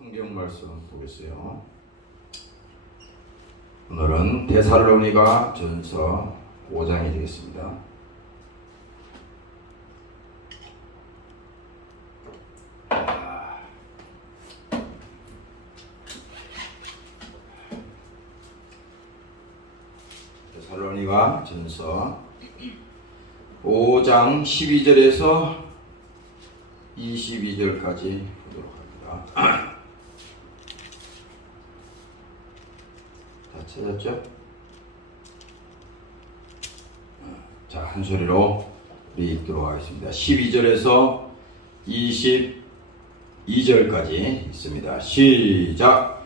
성경 말씀 보겠어요. 오늘은 데살로니가 전서 5장이 되겠습니다. 데살로니가 전서 5장 12절에서 22절까지 보도록 합니다. 다 찾았죠? 자, 한 소리로 우리 읽도록 하겠습니다. 12절에서 22절까지 있습니다. 시작!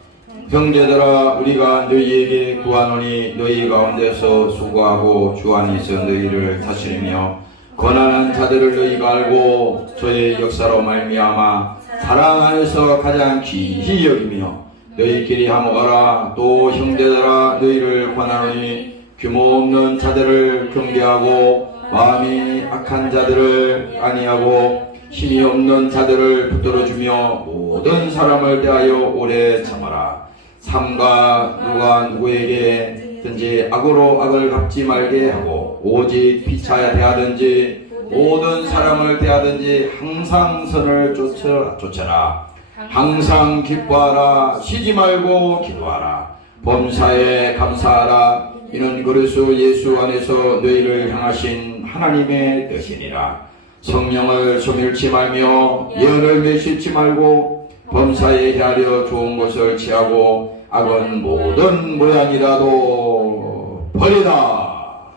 형제들아, 우리가 너희에게 구하노니 너희 가운데서 수고하고 주 안에서 너희를 다스리며 권하는 자들을 너희가 알고 저의 역사로 말미암아 사랑 안에서 가장 귀히 여기며 너희끼리 화목하라. 또 형제들아, 너희를 권하노니 규모 없는 자들을 경계하고 마음이 악한 자들을 아니하고 힘이 없는 자들을 붙들어주며 모든 사람을 대하여 오래 참아라. 삼가 누가 누구에게든지 악으로 악을 갚지 말게 하고 오직 피차에 대하든지 모든 사람을 대하든지 항상 선을 쫓아라. 항상 기뻐하라. 쉬지 말고 기도하라. 범사에 감사하라. 이는 그리스도 예수 안에서 너희를 향하신 하나님의 뜻이니라. 성령을 소멸치 말며 예언을 멸시치 말고 범사에 헤아려 좋은 것을 취하고 악은 모든 모양이라도 버리라.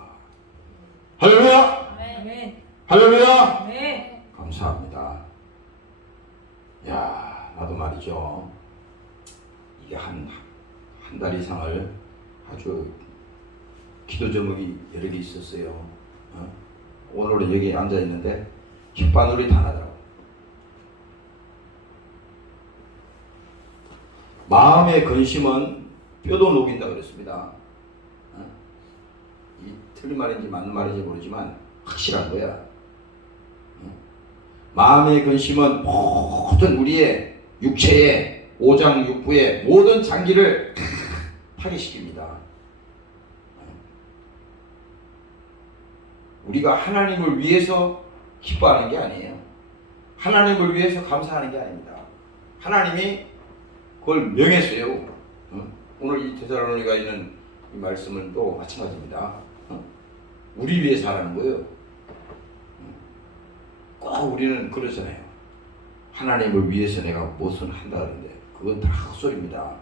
할렐루야! 할렐루야! 감사합니다. 야, 나도 말이죠. 이게 한 달 이상을 아주 기도 제목이 여러 개 있었어요. 오늘은 여기 앉아 있는데 혓바늘이 다 나더라고. 마음의 근심은 뼈도 녹인다 그랬습니다. 이 틀린 말인지 맞는 말인지 모르지만 확실한 거야. 마음의 근심은 모든 우리의 육체의 오장육부의 모든 장기를 파괴시킵니다. 우리가 하나님을 위해서 기뻐하는 게 아니에요. 하나님을 위해서 감사하는 게 아닙니다. 하나님이 그걸 명했어요. 오늘 이 데살로니가 있는 이 말씀은 또 마찬가지입니다. 우리 위해서 하라는 거예요. 꼭 우리는 그러잖아요. 하나님을 위해서 내가 무엇을 한다 그러는데 그건 다 헛소리입니다.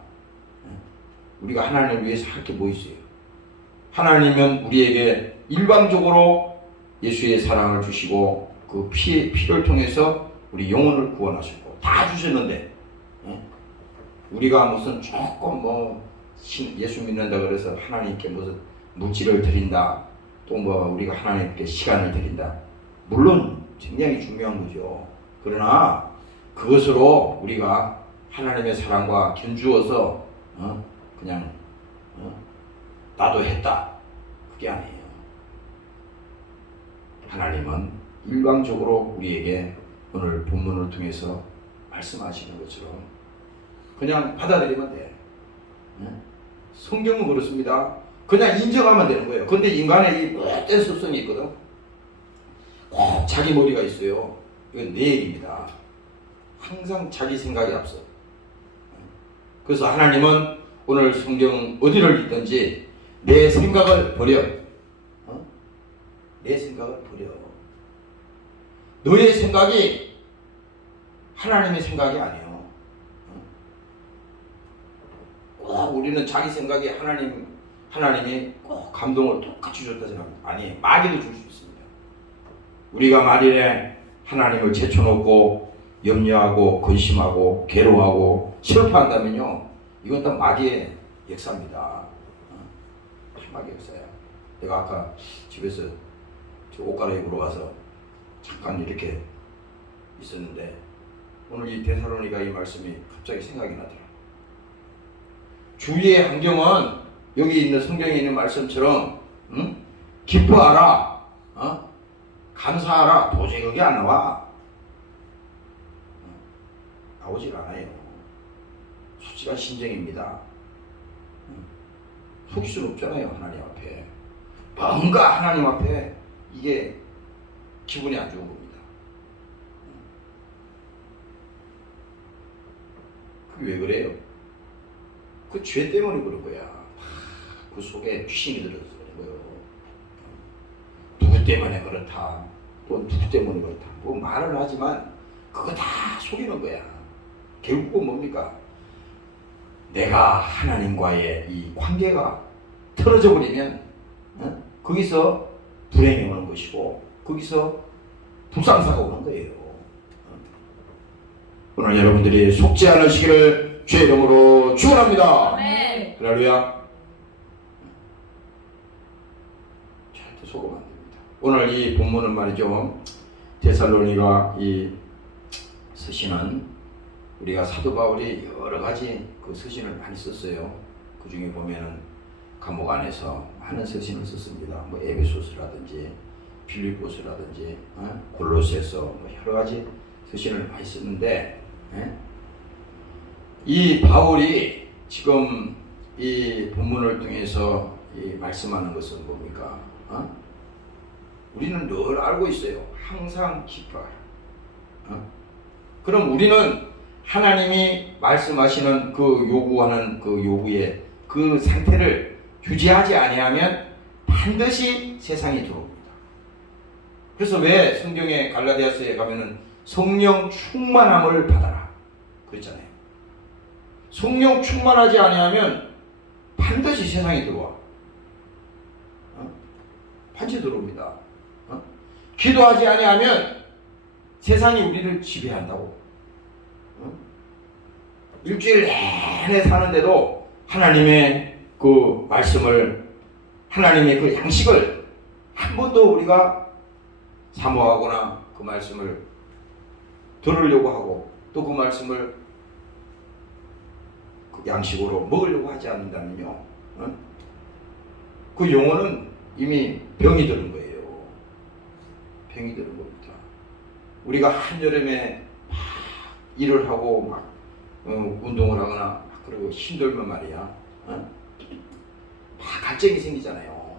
우리가 하나님을 위해서 할 게 뭐 있어요? 하나님은 우리에게 일방적으로 예수의 사랑을 주시고 그 피를 통해서 우리 영혼을 구원하시고 다 주셨는데 우리가 무슨 조금 예수 믿는다 그래서 하나님께 무슨 물질을 드린다, 또 우리가 하나님께 시간을 드린다, 물론 굉장히 중요한 거죠. 그러나 그것으로 우리가 하나님의 사랑과 견주어서 그냥 나도 했다, 그게 아니에요. 하나님은 일방적으로 우리에게 오늘 본문을 통해서 말씀하시는 것처럼 그냥 받아들이면 돼. 성경은 그렇습니다. 그냥 인정하면 되는 거예요. 근데 인간의 이 못된 습성이 있거든. 꼭 자기 머리가 있어요. 이건 내 얘기입니다. 항상 자기 생각이 앞서. 그래서 하나님은 오늘 성경 어디를 읽든지 내 생각을 버려. 내 생각을 버려. 너의 생각이 하나님의 생각이 아니에요. 꼭 우리는 자기 생각에 하나님이 꼭 감동을 똑같이 줬다 생각합니다. 아니, 마귀도 줄 수 있습니다. 우리가 만일에 하나님을 제쳐놓고 염려하고 근심하고 괴로워하고 실패한다면요, 이건 다 마귀의 역사입니다. 마귀의 역사야. 내가 아까 집에서 옷 갈아입으러 가서 잠깐 이렇게 있었는데 오늘 이 데살로니가 이 말씀이 갑자기 생각이 나더라. 주위의 환경은 여기 있는 성경에 있는 말씀처럼 기뻐하라, 감사하라, 도저히 그게 안 나와. 나오질 않아요. 확실한 심정입니다. 속일 수는 없잖아요. 하나님 앞에 뭔가 하나님 앞에 이게 기분이 안 좋은 겁니다. 그게 왜 그래요? 그 죄 때문에 그런 거야. 그 속에 귀신이 들어서 그런 거예요. 누구 때문에 그렇다, 또 누구 때문에 그렇다, 뭐 말을 하지만 그거 다 속이는 거야. 결국은 뭡니까? 내가 하나님과의 이 관계가 틀어져 버리면 거기서 불행이 오는 것이고 거기서 불상사가 오는 거예요. 오늘 여러분들이 속지 않으시기를 주의 이름으로 축원합니다. 네. 할렐루야. 절대 속으면 안 됩니다. 오늘 이 본문은 말이죠, 데살로니가 이 서신은 우리가 사도 바울이 여러 가지 그 서신을 많이 썼어요. 그 중에 보면은 감옥 안에서 많은 서신을 썼습니다. 뭐 에베소서라든지 빌립보서라든지 골로새서 뭐 여러 가지 서신을 많이 썼는데, 이 바울이 지금 이 본문을 통해서 이 말씀하는 것은 뭡니까? 우리는 늘 알고 있어요. 항상 기뻐하라. 그럼 우리는 하나님이 말씀하시는 그 요구하는 그 요구의 그 상태를 유지하지 아니하면 반드시 세상이 들어옵니다. 그래서 왜 성경에 갈라디아서에 가면은 성령 충만함을 받아라 그랬잖아요. 성령 충만하지 아니하면 반드시 세상이 들어와. 반드시 들어옵니다. 기도하지 아니하면 세상이 우리를 지배한다고. 일주일 내내 사는데도 하나님의 그 말씀을, 하나님의 그 양식을 한 번도 우리가 사모하거나 그 말씀을 들으려고 하고 또 그 말씀을 그 양식으로 먹으려고 하지 않는다면요, 그 영혼은 이미 병이 드는 거예요. 병이 드는 겁니다. 우리가 한여름에 막 일을 하고 막 운동을 하거나 막 그러고 힘들면 말이야, 막 갈증이 생기잖아요.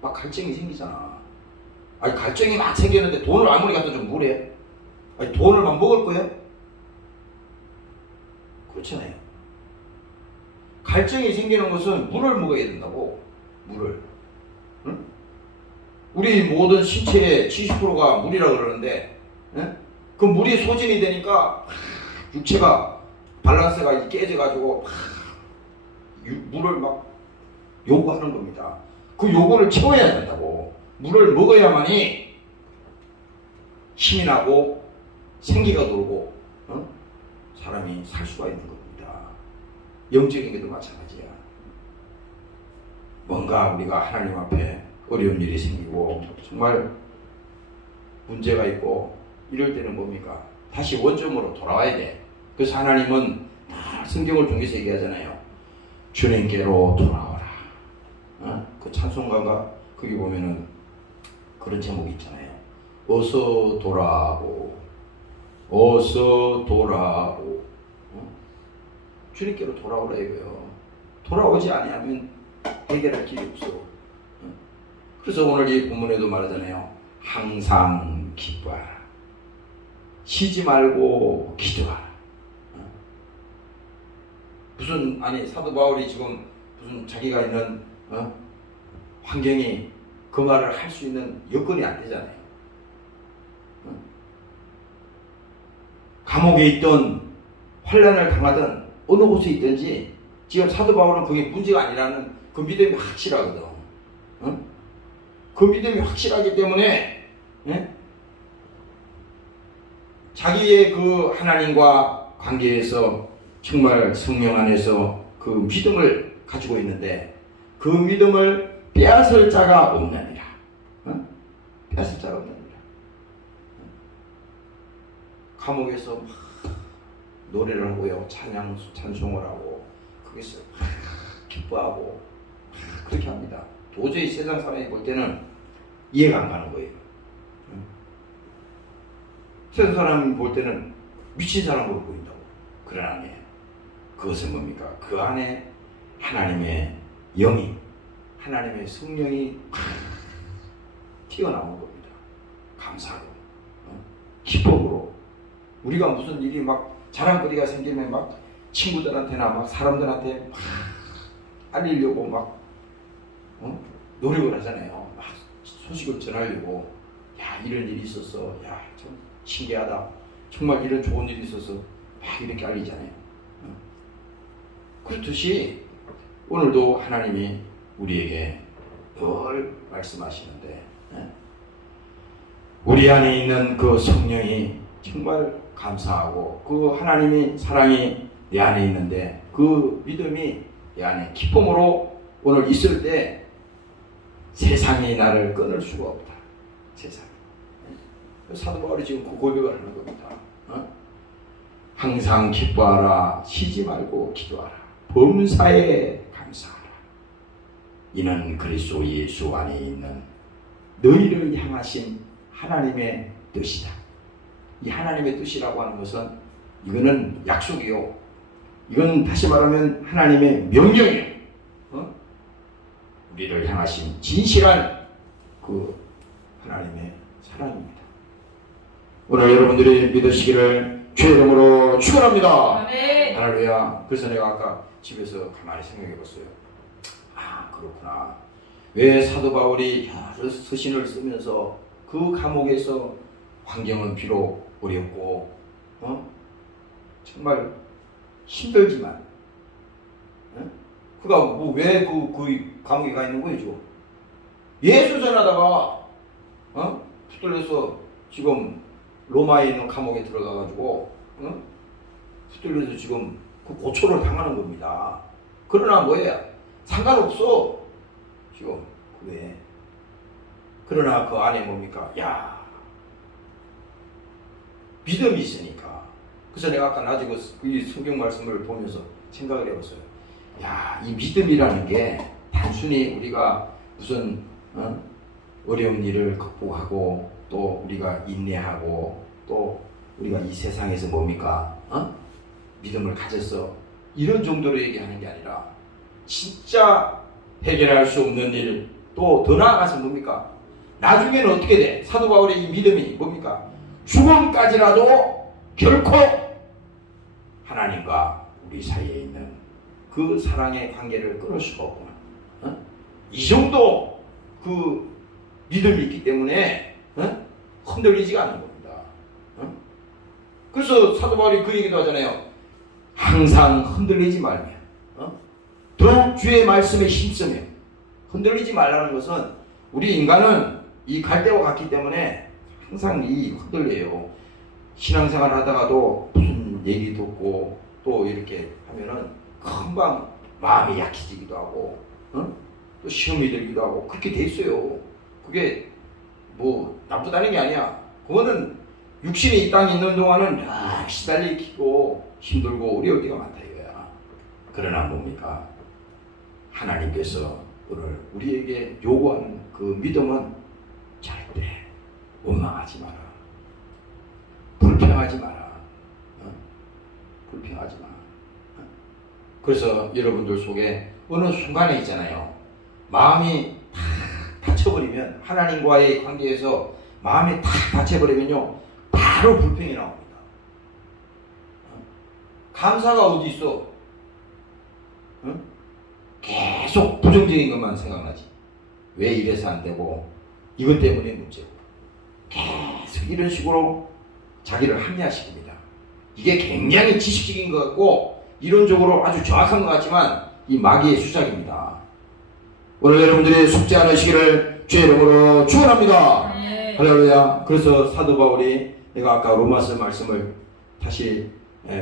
막 갈증이 생기잖아. 아니 갈증이 막 생겼는데 돈을 아무리 갖다 좀 뭐래? 아니 돈을 막 먹을 거예요? 그렇잖아요. 갈증이 생기는 것은 물을 먹어야 된다고. 물을. 응? 우리 모든 신체의 70%가 물이라 그러는데, 그 물이 소진이 되니까 육체가 밸런스가 깨져가지고 물을 막 요구하는 겁니다. 그 요구를 채워야 된다고. 물을 먹어야만이 힘이 나고 생기가 돌고 사람이 살 수가 있는 겁니다. 영적인 게도 마찬가지야. 뭔가 우리가 하나님 앞에 어려운 일이 생기고 정말 문제가 있고 이럴 때는 뭡니까? 다시 원점으로 돌아와야 돼. 그래서 하나님은 다 성경을 통해서 얘기하잖아요. 주님께로 돌아오라. 그 찬송가가 거기 보면은 그런 제목이 있잖아요. 어서 돌아오, 어서 돌아오. 주님께로 돌아오라 이거요. 돌아오지 아니하면 해결할 길이 없어. 그래서 오늘 이 본문에도 말하잖아요. 항상 기뻐하라. 쉬지 말고 기도하라. 무슨 아니 사도 바울이 지금 무슨 자기가 있는 환경이 그 말을 할 수 있는 여건이 안 되잖아요. 감옥에 있던 환난을 당하던 어느 곳에 있든지 지금 사도 바울은 그게 문제가 아니라는 그 믿음이 확실하거든. 그 믿음이 확실하기 때문에 자기의 그 하나님과 관계에서 정말 성령 안에서 그 믿음을 가지고 있는데 그 믿음을 빼앗을 자가 없느니라. 빼앗을 자가 없느니라. 감옥에서 막 노래를 하고요, 찬송을 하고 거기서 기뻐하고 그렇게 합니다. 도저히 세상 사람이 볼 때는 이해가 안 가는 거예요. 세상 사람이 볼 때는 미친 사람으로 보인다고. 그러나 아니에요. 그것은 뭡니까? 그 안에 하나님의 영이, 하나님의 성령이 튀어나오는 겁니다. 감사로, 기쁨으로. 우리가 무슨 일이 막 자랑거리가 생기면 막 친구들한테나 막 사람들한테 막 알리려고 막 노력을 하잖아요. 막 소식을 전하려고. 야, 이런 일이 있었어. 야, 참 신기하다. 정말 이런 좋은 일이 있어서 막 이렇게 알리잖아요. 그렇듯이 오늘도 하나님이 우리에게 늘 말씀하시는데, 우리 안에 있는 그 성령이 정말 감사하고, 그 하나님의 사랑이 내 안에 있는데 그 믿음이 내 안에 기쁨으로 오늘 있을 때 세상이 나를 끊을 수가 없다. 세상. 사도 바울이 지금 그 고백을 하는 겁니다. 항상 기뻐하라. 쉬지 말고 기도하라. 범사에 감사하라. 이는 그리스도 예수 안에 있는 너희를 향하신 하나님의 뜻이다. 이 하나님의 뜻이라고 하는 것은 이거는 약속이요. 이건 다시 말하면 하나님의 명령이에요. 우리를 향하신 진실한 그 하나님의 사랑입니다. 오늘 여러분들이 믿으시기를 주의 이름으로 축원합니다. 할렐루야. 그래서 내가 아까 집에서 가만히 생각해 봤어요. 아, 그렇구나. 왜 사도 바울이 여러 서신을 쓰면서 그 감옥에서 환경은 비록 어렵고 정말 힘들지만 그가 왜 그 감옥에 가 있는 거죠? 예수 전하다가 붙들려서 지금 로마에 있는 감옥에 들어가가지고 붙들려서 지금 그 고초를 당하는 겁니다. 그러나 뭐예요? 상관없어. 지금 왜? 그러나 그 안에 뭡니까? 야, 믿음이 있으니까. 그래서 내가 아까 낮에 이 성경 말씀을 보면서 생각을 해봤어요. 야, 이 믿음이라는 게 단순히 우리가 무슨 어려운 일을 극복하고 또 우리가 인내하고 또 우리가 이 세상에서 뭡니까? 믿음을 가졌어. 이런 정도로 얘기하는 게 아니라 진짜 해결할 수 없는 일, 또 더 나아가서 뭡니까? 나중에는 어떻게 돼? 사도 바울의 이 믿음이 뭡니까? 죽음까지라도 결코 하나님과 우리 사이에 있는 그 사랑의 관계를 끊을 수가 없구나. 이 정도 그 믿음이 있기 때문에 흔들리지가 않는 겁니다. 그래서 사도 바울이 그 얘기도 하잖아요. 항상 흔들리지 말며 더욱 주의 말씀에 힘쓰며. 흔들리지 말라는 것은 우리 인간은 이 갈대와 같기 때문에 항상 이 흔들려요. 신앙생활 하다가도 무슨 얘기 듣고 또 이렇게 하면은 금방 마음이 약해지기도 하고 또 시험이 들기도 하고 그렇게 돼 있어요. 그게 뭐 나쁘다는 게 아니야. 그거는 육신이 이 땅에 있는 동안은 시달리고 힘들고 어려울 때가 많다 이거야. 그러나 뭡니까? 하나님께서 오늘 우리에게 요구하는 그 믿음은 절대 원망하지 마라. 불평하지 마라. 불평하지 마. 그래서 여러분들 속에 어느 순간에 있잖아요. 마음이 탁 닫혀버리면, 하나님과의 관계에서 마음이 탁 닫혀버리면요, 바로 불평이 나옵니다. 감사가 어디 있어? 계속 부정적인 것만 생각나지. 왜 이래서 안 되고, 이것 때문에 문제고. 계속 이런 식으로 자기를 합리화시킵니다. 이게 굉장히 지식적인 것 같고 이론적으로 아주 정확한 것 같지만 이 마귀의 수작입니다. 오늘 여러분들이 속지 않으시기를 주의 이름으로 축원합니다. 할렐루야. 그래서 사도 바울이, 내가 아까 로마서 말씀을 다시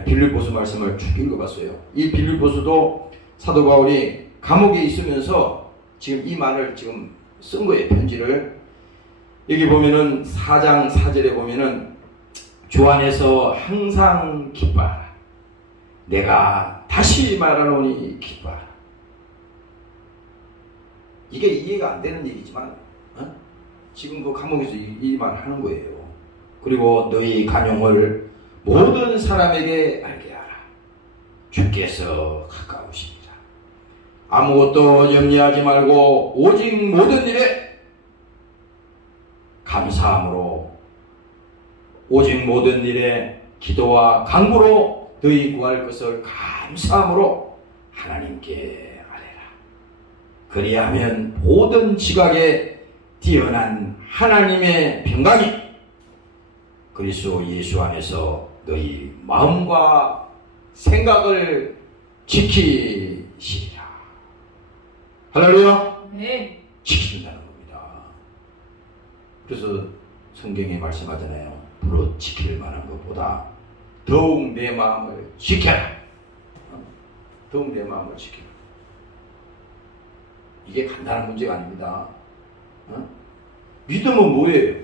빌립보서 말씀을 쭉 읽어봤어요. 이 빌립보서도 사도 바울이 감옥에 있으면서 지금 이 말을 지금 쓴 거예요. 편지를. 여기 보면은 4장 4절에 보면은 주 안에서 항상 기뻐하라. 내가 다시 말하노니 기뻐하라. 이게 이해가 안 되는 얘기지만 지금 그 감옥에서 이 말 하는 거예요. 그리고 너희 간용을 모든 사람에게 알게 하라. 주께서 가까우십니다. 아무것도 염려하지 말고 오직 모든 일에 감사함으로 오직 모든 일에 기도와 간구로 너희 구할 것을 감사함으로 하나님께 아뢰라. 그리하면 모든 지각에 뛰어난 하나님의 평강이 그리스도 예수 안에서 너희 마음과 생각을 지키시리라. 할렐루야. 네. 지킨다는 겁니다. 그래서 성경에 말씀하잖아요. 부러 지킬 만한 것보다 더욱 내 마음을 지켜라. 더욱 내 마음을 지켜라. 이게 간단한 문제가 아닙니다. 믿음은 뭐예요?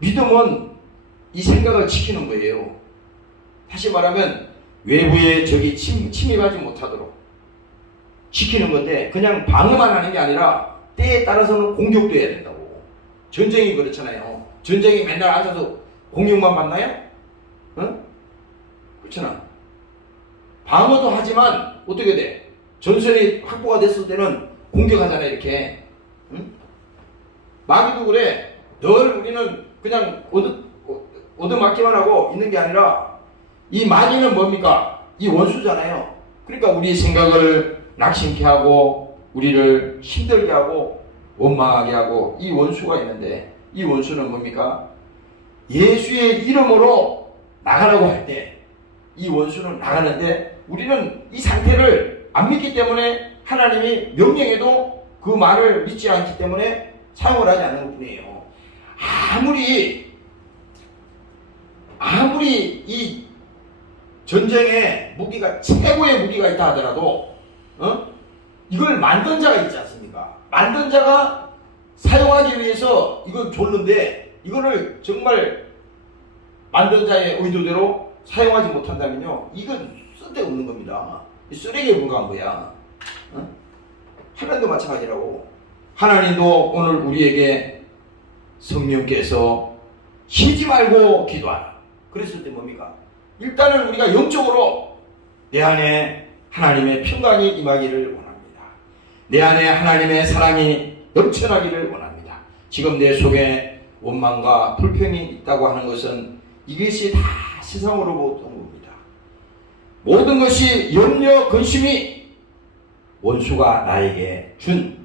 믿음은 이 생각을 지키는 거예요. 다시 말하면 외부의 적이 침입하지 못하도록 지키는 건데 그냥 방어만 하는 게 아니라 때에 따라서는 공격도 해야 된다고. 전쟁이 그렇잖아요. 전쟁이 맨날 앉아서 공격만 받나요? 응? 그렇잖아. 방어도 하지만 어떻게 돼? 전선이 확보가 됐을 때는 공격하잖아 이렇게. 응? 마귀도 그래. 늘 우리는 그냥 얻어맞기만 하고 있는 게 아니라 이 마귀는 뭡니까? 이 원수잖아요. 그러니까 우리 생각을 낙심케 하고 우리를 힘들게 하고 원망하게 하고 이 원수가 있는데 이 원수는 뭡니까? 예수의 이름으로 나가라고 할 때 이 원수는 나가는데 우리는 이 상태를 안 믿기 때문에 하나님이 명령해도 그 말을 믿지 않기 때문에 사용을 하지 않는 것 뿐이에요. 아무리 이 전쟁에 무기가 최고의 무기가 있다 하더라도 이걸 만든 자가 있지 않습니까? 만든 자가 사용하기 위해서 이걸 줬는데 이거를 정말 만든 자의 의도대로 사용하지 못한다면요 이건 쓸데없는 겁니다. 쓰레기에 불과한 거야. 하나님도 마찬가지라고. 하나님도 오늘 우리에게 성령께서 쉬지 말고 기도하라. 그랬을 때 뭡니까? 일단은 우리가 영적으로 내 안에 하나님의 평강이 임하기를 원합니다. 내 안에 하나님의 사랑이 넘쳐나기를 원합니다. 지금 내 속에 원망과 불평이 있다고 하는 것은 이것이 다 세상으로부터 온 겁니다. 모든 것이 염려, 근심이 원수가 나에게 준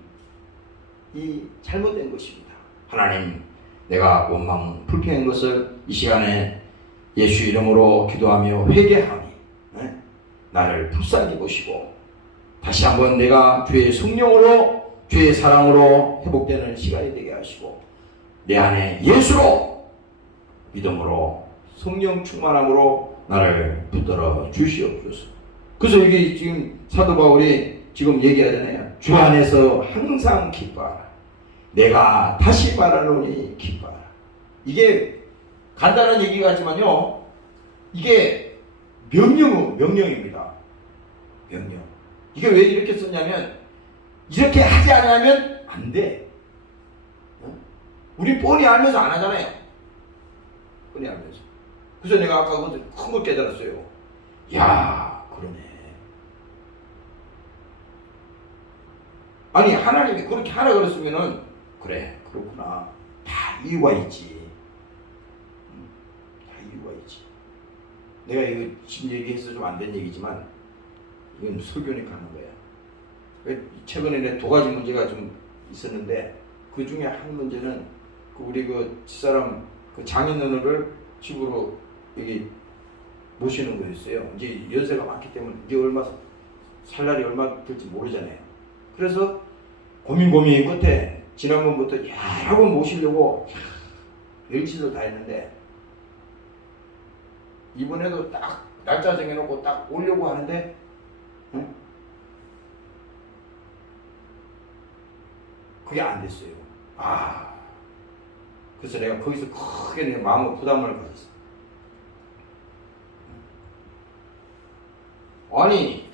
이 잘못된 것입니다. 하나님, 내가 원망, 불평한 것을 이 시간에 예수 이름으로 기도하며 회개하니 나를 불쌍히 보시고 다시 한번 내가 주의 성령으로 주의 사랑으로 회복되는 시간이 되게 하시고 내 안에 예수로 믿음으로 성령 충만함으로 나를 붙들어 주시옵소서. 그래서 이게 지금 사도 바울이 지금 얘기하잖아요. 주 안에서 항상 기뻐하라. 내가 다시 말하노니 기뻐하라. 이게 간단한 얘기 같지만요. 이게 명령입니다. 명령. 이게 왜 이렇게 썼냐면 이렇게 하지 않으면 안 돼. 우리 뻔히 알면서 안 하잖아요. 뻔히 알면서. 그래서 내가 아까 큰 걸 깨달았어요. 야, 그러네. 아니 하나님이 그렇게 하라 그랬으면은 그래 그렇구나. 다 이유가 있지. 다 이유가 있지. 내가 이거 지금 얘기해서 좀 안 된 얘기지만 이건 설교니까 하는 거야. 최근에 두 가지 문제가 좀 있었는데 그 중에 한 문제는 우리 그 집사람 그 장인어른을 집으로 여기 모시는 거였어요. 이제 연세가 많기 때문에 이제 살 날이 얼마 될지 모르잖아요. 그래서 고민 끝에 지난번부터 여러 번 모시려고 별짓을 다 했는데 이번에도 딱 날짜 정해놓고 딱 오려고 하는데 그게 안 됐어요. 그래서 내가 거기서 크게 내 마음의 부담을 가졌어. 아니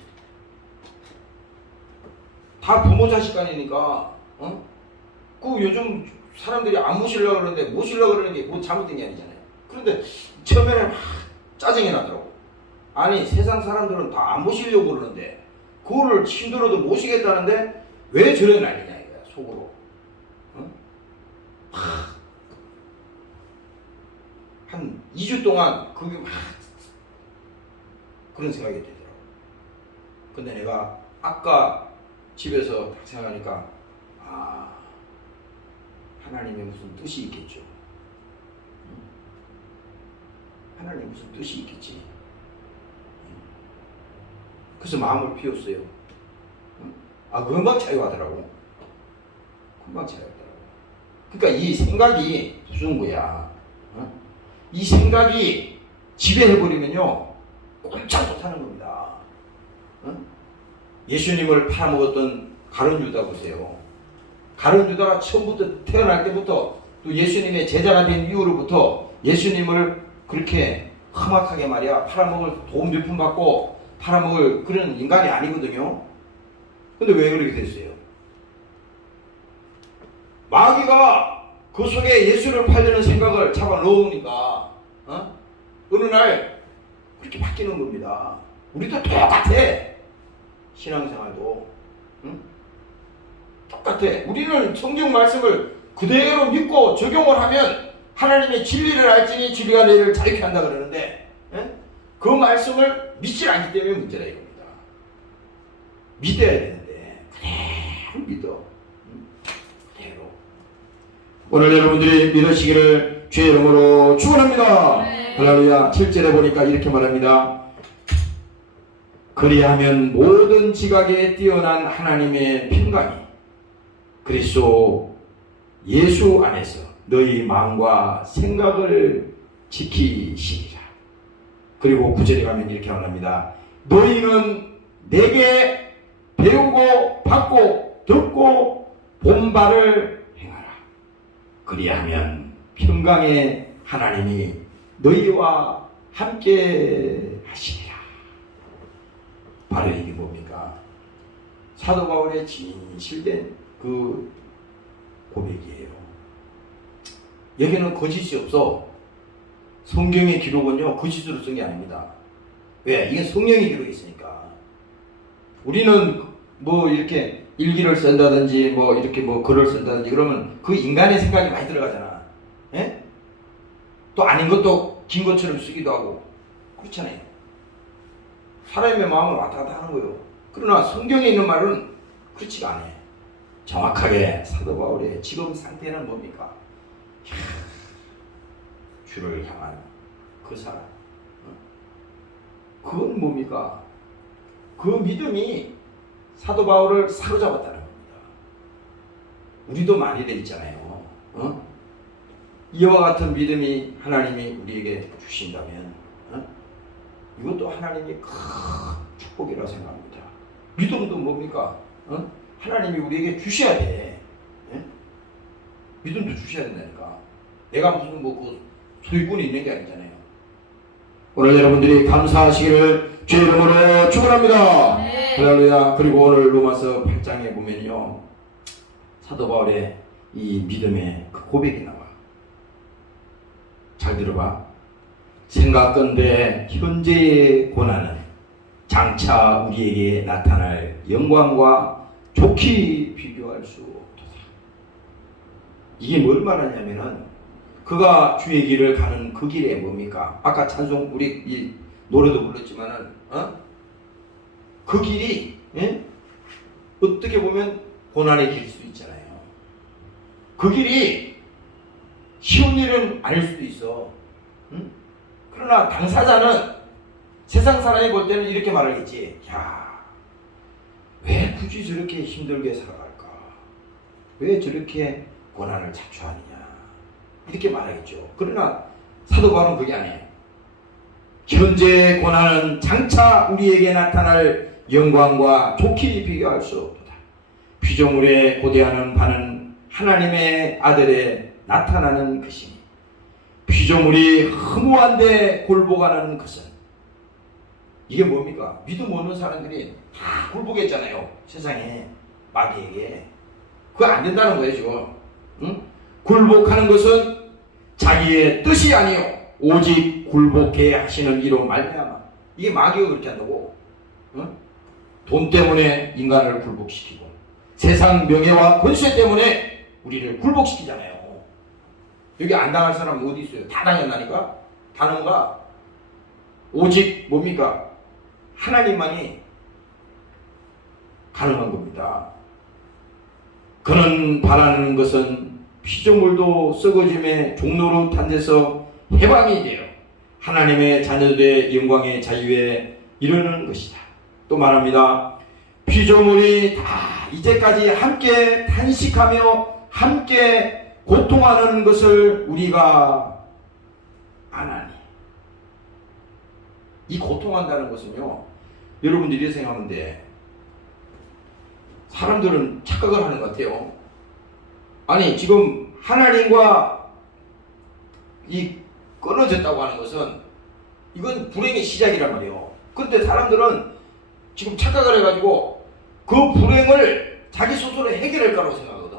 다 부모 자식 간이니까 그 요즘 사람들이 안 모시려고 그러는데 모시려고 그러는 게 뭐 잘못된 게 아니잖아요. 그런데 처음에는 막 짜증이 나더라고. 아니 세상 사람들은 다 안 모시려고 그러는데 그거를 힘들어도 모시겠다는데 왜 저래 난리냐 이거야 속으로. 어? 한 2주 동안 그게 막 그런 생각이 들더라고. 근데 내가 아까 집에서 딱 생각하니까 하나님의 무슨 뜻이 있겠죠. 하나님의 무슨 뜻이 있겠지. 그래서 마음을 비웠어요. 금방 차유하더라고. 금방 차유하더라고. 그러니까 이 생각이 무슨 거야. 이 생각이 지배해버리면요 꼼짝 못하는 겁니다. 예수님을 팔아먹었던 가룟 유다 보세요. 가룟 유다가 처음부터 태어날 때부터 또 예수님의 제자가 된 이후로부터 예수님을 그렇게 험악하게 말이야 팔아먹을 돈 몇 푼 받고 팔아먹을 그런 인간이 아니거든요. 근데 왜 그렇게 됐어요? 마귀가 그 속에 예수를 팔려는 생각을 잡아 넣으니까 어느 날 그렇게 바뀌는 겁니다. 우리도 똑같아. 신앙생활도 똑같아. 우리는 성경 말씀을 그대로 믿고 적용을 하면 하나님의 진리를 알지니 진리가 너희를 자유케 한다 그러는데 그 말씀을 믿지 않기 때문에 문제다 이겁니다. 믿어야 되는데 그대로 믿어. 그대로. 오늘 여러분들이 믿으시기를 주의 이름으로 축원합니다. 할렐루야. 7절에 보니까 이렇게 말합니다. 그리하면 모든 지각에 뛰어난 하나님의 평강이 그리스도 예수 안에서 너희 마음과 생각을 지키시리라. 그리고 9절에 가면 이렇게 말합니다. 너희는 내게 배우고 받고 듣고 본 바를 행하라. 그리하면 평강의 하나님이 너희와 함께 하시리라. 바로 이게 뭡니까? 사도 바울의 진실된 그 고백이에요. 여기는 거짓이 없어. 성경의 기록은요 거짓으로 쓴 게 아닙니다. 왜? 이게 성령의 기록이 있으니까. 우리는 뭐 이렇게 일기를 쓴다든지 뭐 이렇게 뭐 글을 쓴다든지 그러면 그 인간의 생각이 많이 들어가잖아. 예? 또 아닌 것도 긴 것처럼 쓰기도 하고 그렇잖아요. 사람의 마음을 왔다 갔다 하는 거예요. 그러나 성경에 있는 말은 그렇지가 않아요. 정확하게 사도 바울의 지금 상태는 뭡니까? 주를 향한 그 사랑. 그건 뭡니까? 그 믿음이 사도 바울을 사로잡았다는 겁니다. 우리도 많이 있잖아요. 이와 같은 믿음이 하나님이 우리에게 주신다면 이것도 하나님이 큰 축복이라고 생각합니다. 믿음도 뭡니까? 하나님이 우리에게 주셔야 돼. 믿음도 주셔야 된다니까. 내가 무슨 그 소유꾼이 있는 게 아니잖아요. 오늘 여러분들이 감사하시기를 주의 이름으로 축원합니다. 할렐루야. 그리고 오늘 로마서 8장에 보면요 사도 바울의 이 믿음의 그 고백이 나와. 잘 들어봐. 생각건대 현재의 고난은 장차 우리에게 나타날 영광과 좋게 비교할 수 없도다. 이게 뭘 말하냐면은 그가 주의 길을 가는 그 길에 뭡니까? 아까 찬송 우리 이 노래도 불렀지만은 그 길이 어떻게 보면 고난의 길일 수도 있잖아요. 그 길이 쉬운 일은 아닐 수도 있어. 그러나 당사자는 세상 사람이 볼 때는 이렇게 말하겠지. 야, 왜 굳이 저렇게 힘들게 살아갈까? 왜 저렇게 고난을 자초하느냐? 이렇게 말하겠죠. 그러나 사도 바울은 그게 아니에요. 현재의 고난은 장차 우리에게 나타날 영광과 좋게 비교할 수 없도다. 피조물에 고대하는 바는 하나님의 아들에 나타나는 것이니 피조물이 허무한데 굴복하는 것은 이게 뭡니까? 믿음 없는 사람들이 다 굴복했잖아요. 세상에 마귀에게. 그거 안 된다는 거예요 지금. 응? 굴복하는 것은 자기의 뜻이 아니요 오직 굴복해 하시는 이로 말미암아. 이게 마귀가 그렇게 한다고. 어? 돈 때문에 인간을 굴복시키고 세상 명예와 권세 때문에 우리를 굴복시키잖아요. 여기 안 당할 사람은 어디 있어요? 다 당했나니까? 단언가? 오직 뭡니까? 하나님만이 가능한 겁니다. 그는 바라는 것은 피조물도 썩어짐의 종로로 탄 데서 해방이 되어 하나님의 자녀들의 영광의 자유에 이르는 것이다. 또 말합니다. 피조물이 다 이제까지 함께 탄식하며 함께 고통하는 것을 우리가 아나니. 이 고통한다는 것은요, 여러분들이 이렇게 생각하면 돼. 사람들은 착각을 하는 것 같아요. 아니, 지금 하나님과 이 끊어졌다고 하는 것은 이건 불행의 시작이란 말이에요. 그런데 사람들은 지금 착각을 해가지고 그 불행을 자기 스스로 해결할 거라고 생각하거든.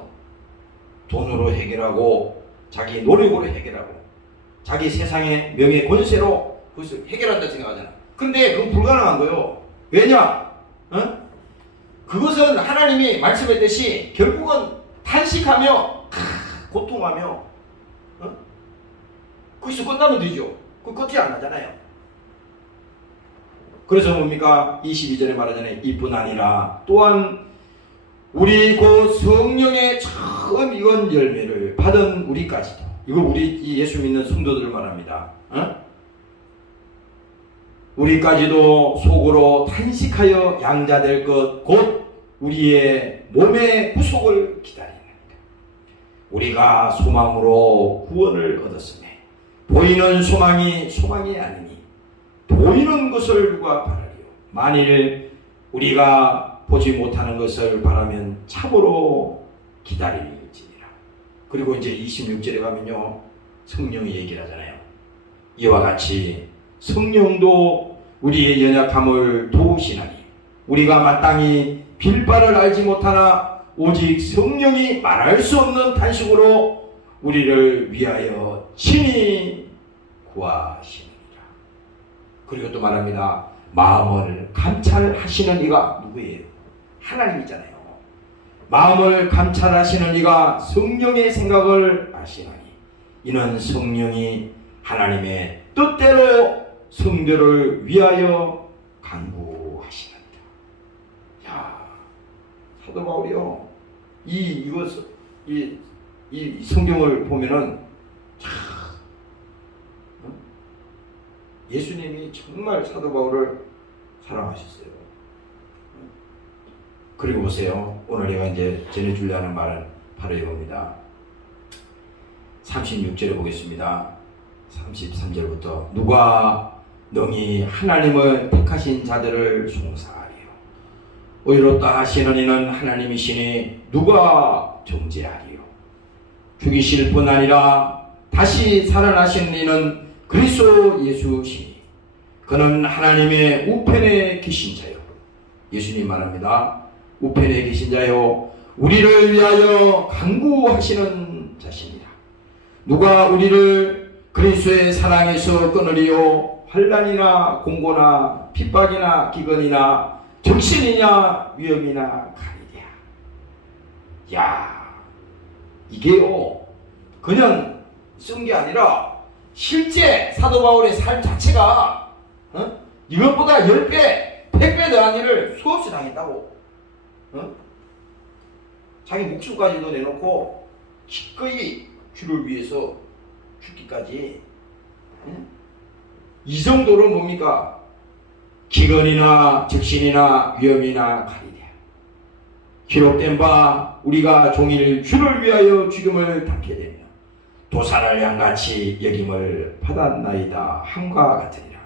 돈으로 해결하고 자기 노력으로 해결하고 자기 세상의 명예 권세로 그것을 해결한다 생각하잖아. 근데 그건 불가능한 거예요. 왜냐? 어? 그것은 하나님이 말씀했듯이 결국은 탄식하며 고통하며 거기서 끝나면 되죠. 그 끝이 안 나잖아요. 그래서 뭡니까? 22절에 말하잖아요. 이뿐 아니라 또한 우리 곧 성령의 처음 익은 열매를 받은 우리까지도, 이거 우리 예수 믿는 성도들을 말합니다. 우리까지도 속으로 탄식하여 양자될 것 곧 우리의 몸의 구속을 기다리는가. 우리가 소망으로 구원을 얻었으며 보이는 소망이 아니니 보이는 것을 누가 바라리요. 만일 우리가 보지 못하는 것을 바라면 참으로 기다릴지니라. 그리고 이제 26절에 가면요, 성령이 얘기를 하잖아요. 이와 같이 성령도 우리의 연약함을 도우시나니 우리가 마땅히 빌바를 알지 못하나 오직 성령이 말할 수 없는 탄식으로 우리를 위하여 친히 구하시느니라. 그리고 또 말합니다. 마음을 감찰하시는 이가 누구예요? 하나님이잖아요. 마음을 감찰하시는 이가 성령의 생각을 아시나니 이는 성령이 하나님의 뜻대로 성도를 위하여 간구하시느니라. 야, 사도 바울이요, 이 성경을 보면은 참 예수님이 정말 사도 바울을 사랑하셨어요. 그리고 보세요. 오늘 내가 이제 전해주려 하는 말은 바로 이겁니다. 36절에 보겠습니다. 33절부터 누가 능히 하나님을 택하신 자들을 송사하리요. 의롭다 하시는 이는 하나님이시니 누가 정죄하리요. 죽이실 뿐 아니라 다시 살아나신 이는 그리스도 예수시니 그는 하나님의 우편에 계신 자요. 예수님 말합니다. 우편에 계신 자요 우리를 위하여 간구하시는 자십니다. 누가 우리를 그리스도의 사랑에서 끊으리요. 환난이나 공고나 핍박이나 기근이나 정신이냐 위험이나 가리랴. 야, 이게요 그냥 쓴 게 아니라 실제 사도 바울의 삶 자체가 이것보다 10배, 100배 더한 일을 수없이 당했다고. 자기 목숨까지도 내놓고 기꺼이 주를 위해서 죽기까지. 이 정도로 뭡니까? 기근이나 적신이나 위험이나 가리랴. 기록된 바 우리가 종일 주를 위하여 죽음을 당케 되며 도살할 양같이 여김을 받았나이다 함과 같으리라.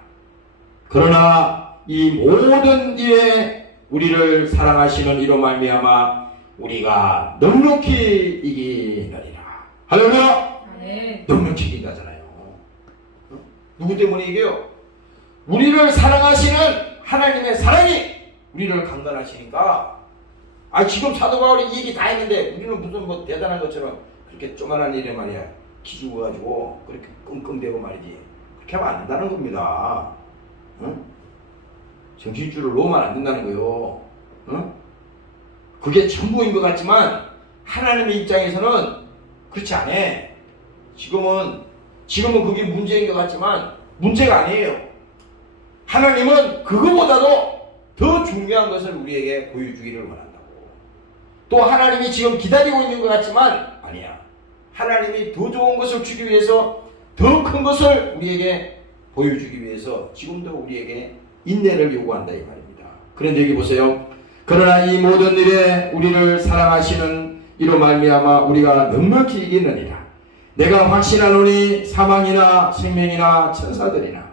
그러나 이 모든 일에 우리를 사랑하시는 이로 말미암아 우리가 넉넉히 이기느니라. 할렐루야. 네. 넉넉히 이긴다잖아요. 누구 때문에 이겨요? 우리를 사랑하시는 하나님의 사랑이 우리를 강건하시니까. 지금 사도 바울이 이 얘기 다 했는데 우리는 무슨 뭐 대단한 것처럼 그렇게 조만한 일에 말이야 기죽어가지고 그렇게 끙끙대고 말이지. 그렇게 하면 안 된다는 겁니다. 응? 정신줄을 놓으면 안 된다는 거예요. 그게 전부인 것 같지만 하나님의 입장에서는 그렇지 않아. 지금은 그게 문제인 것 같지만 문제가 아니에요. 하나님은 그거보다도 더 중요한 것을 우리에게 보여주기를 원한다고. 또 하나님이 지금 기다리고 있는 것 같지만 아니야. 하나님이 더 좋은 것을 주기 위해서 더 큰 것을 우리에게 보여주기 위해서 지금도 우리에게 인내를 요구한다 이 말입니다. 그런데 여기 보세요. 그러나 이 모든 일에 우리를 사랑하시는 이로 말미암아 우리가 넉넉히 이기느니라. 내가 확신하노니 사망이나 생명이나 천사들이나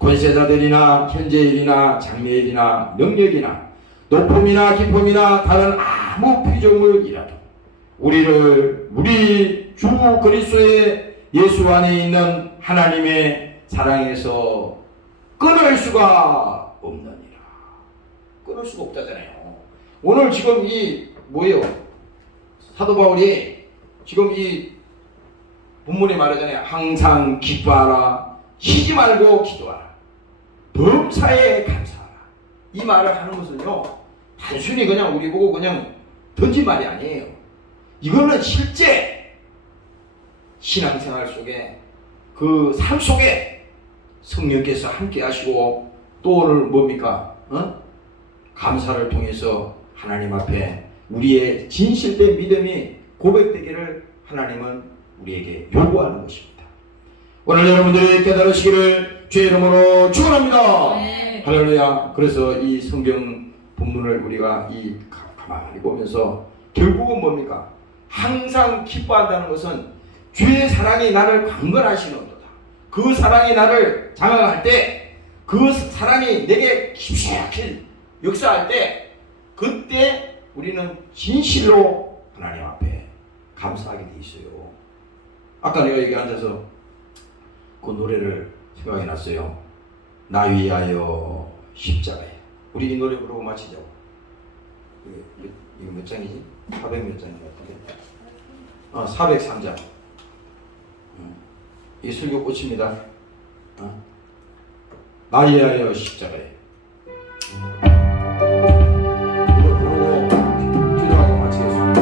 권세자들이나 현재일이나 장래일이나 능력이나 높음이나 깊음이나 다른 아무 피조물이라도 우리 주 그리스도의 예수 안에 있는 하나님의 사랑에서 끊을 수가 없느니라. 끊을 수가 없다잖아요. 오늘 지금 이 뭐예요? 사도 바울이 지금 이 본문에 말하잖아요. 항상 기뻐하라. 쉬지 말고 기도하라. 범사에 감사하라. 이 말을 하는 것은요, 단순히 그냥 우리 보고 그냥 던진 말이 아니에요. 이거는 실제 신앙생활 속에 그 삶 속에 성령께서 함께 하시고 또 오늘 뭡니까? 감사를 통해서 하나님 앞에 우리의 진실된 믿음이 고백되기를 하나님은 우리에게 요구하는 것입니다. 오늘 여러분들이 깨달으시기를 주의 이름으로 축원합니다. 네. 할렐루야. 그래서 이 성경 본문을 우리가 이 가만히 보면서 결국은 뭡니까? 항상 기뻐한다는 것은 주의 사랑이 나를 강건하시는도다. 그 사랑이 나를 장악할 때, 그 사랑이 내게 깊숙이 역사할 때, 그때 우리는 진실로 하나님 앞에 감사하게 돼 있어요. 아까 내가 여기 앉아서 그 노래를 생각이 났어요. 나 위하여 십자가에. 우리 이 노래 부르고 마치자고. 이거 몇 장이지? 400 몇 장인 것 같은데. 403장. 이 설교 꽃입니다. 나 위하여 십자가에. 이걸 부르고 기도하고 마치겠습니다.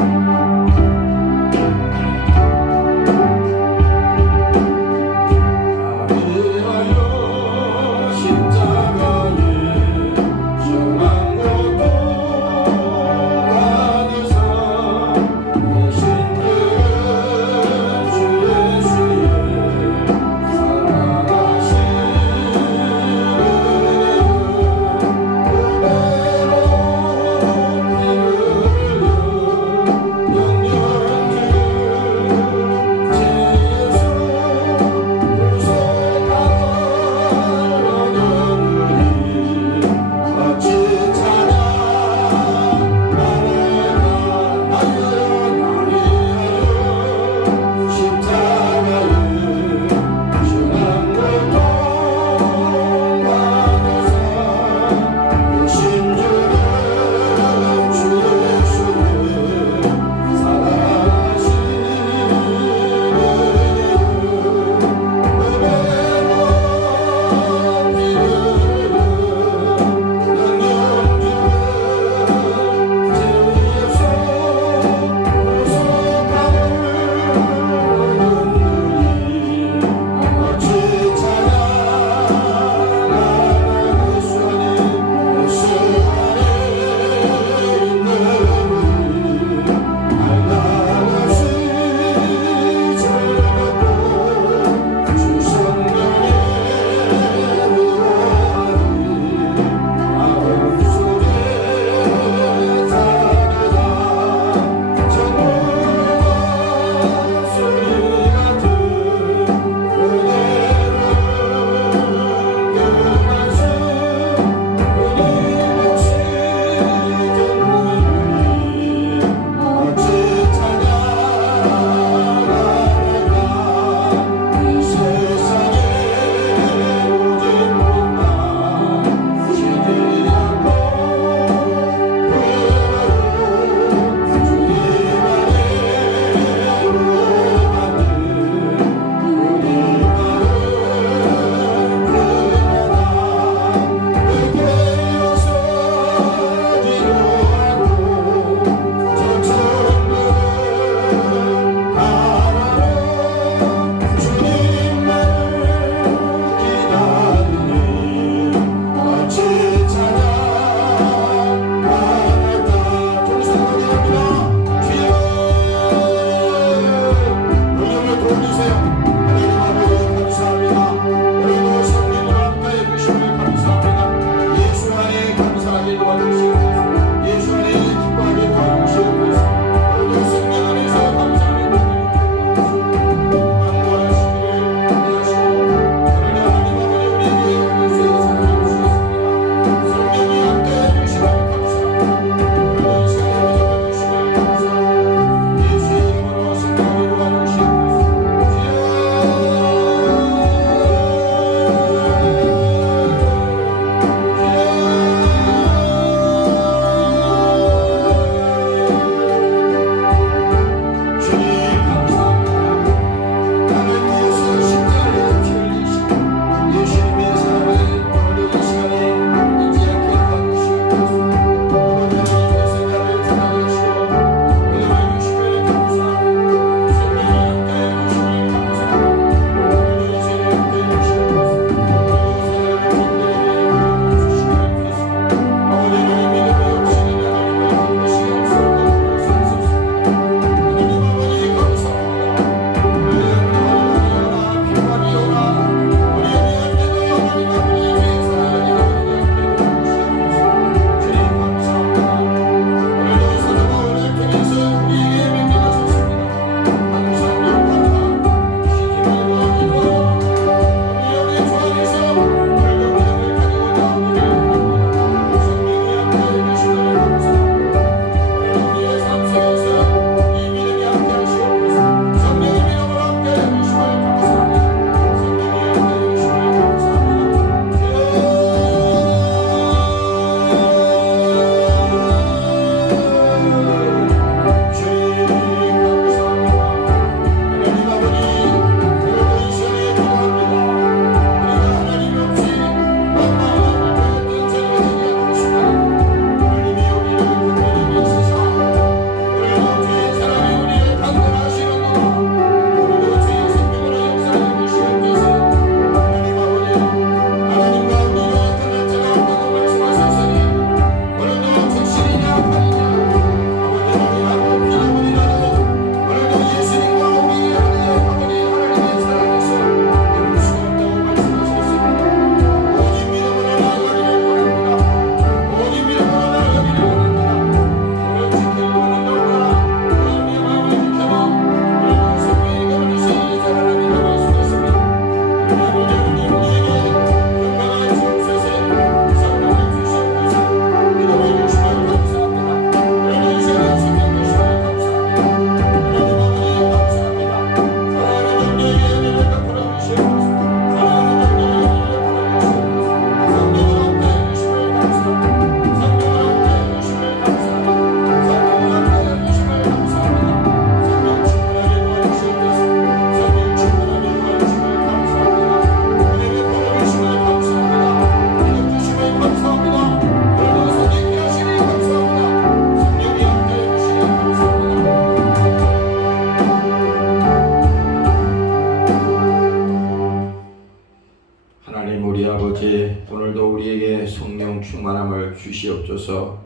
주시옵소서.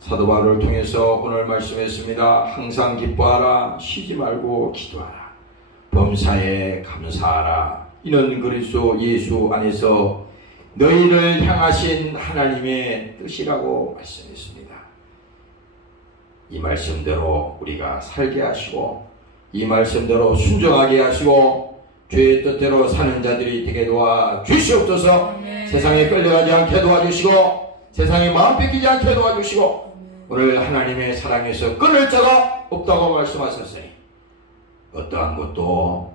사도 바울을 통해서 오늘 말씀했습니다. 항상 기뻐하라, 쉬지 말고 기도하라, 범사에 감사하라. 이는 그리스도 예수 안에서 너희를 향하신 하나님의 뜻이라고 말씀했습니다. 이 말씀대로 우리가 살게 하시고, 이 말씀대로 순종하게 하시고, 주의 뜻대로 사는 자들이 되게 도와 주시옵소서. 세상에 끌려가지 않게 도와주시고, 세상에 마음 뺏기지 않게 도와주시고, 오늘 하나님의 사랑에서 끊을 자가 없다고 말씀하셨으니 어떠한 것도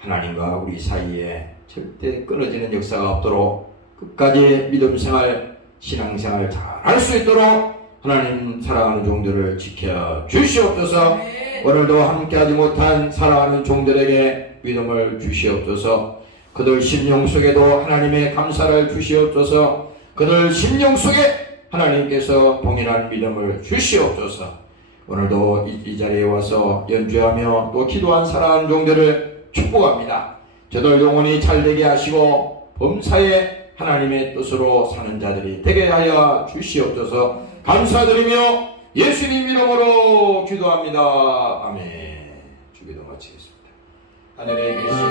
하나님과 우리 사이에 절대 끊어지는 역사가 없도록 끝까지 믿음생활, 신앙생활 잘 할 수 있도록 하나님 사랑하는 종들을 지켜 주시옵소서. 오늘도 함께하지 못한 사랑하는 종들에게 믿음을 주시옵소서. 그들 심령 속에도 하나님의 감사를 주시옵소서. 그들 심령 속에 하나님께서 동일한 믿음을 주시옵소서. 오늘도 이 자리에 와서 연주하며 또 기도한 사랑하는 종들을 축복합니다. 저들 영혼이 잘되게 하시고 범사에 하나님의 뜻으로 사는 자들이 되게 하여 주시옵소서. 감사드리며 예수님 이름으로 기도합니다. 아멘. 주기도 마치겠습니다. 하늘에 계신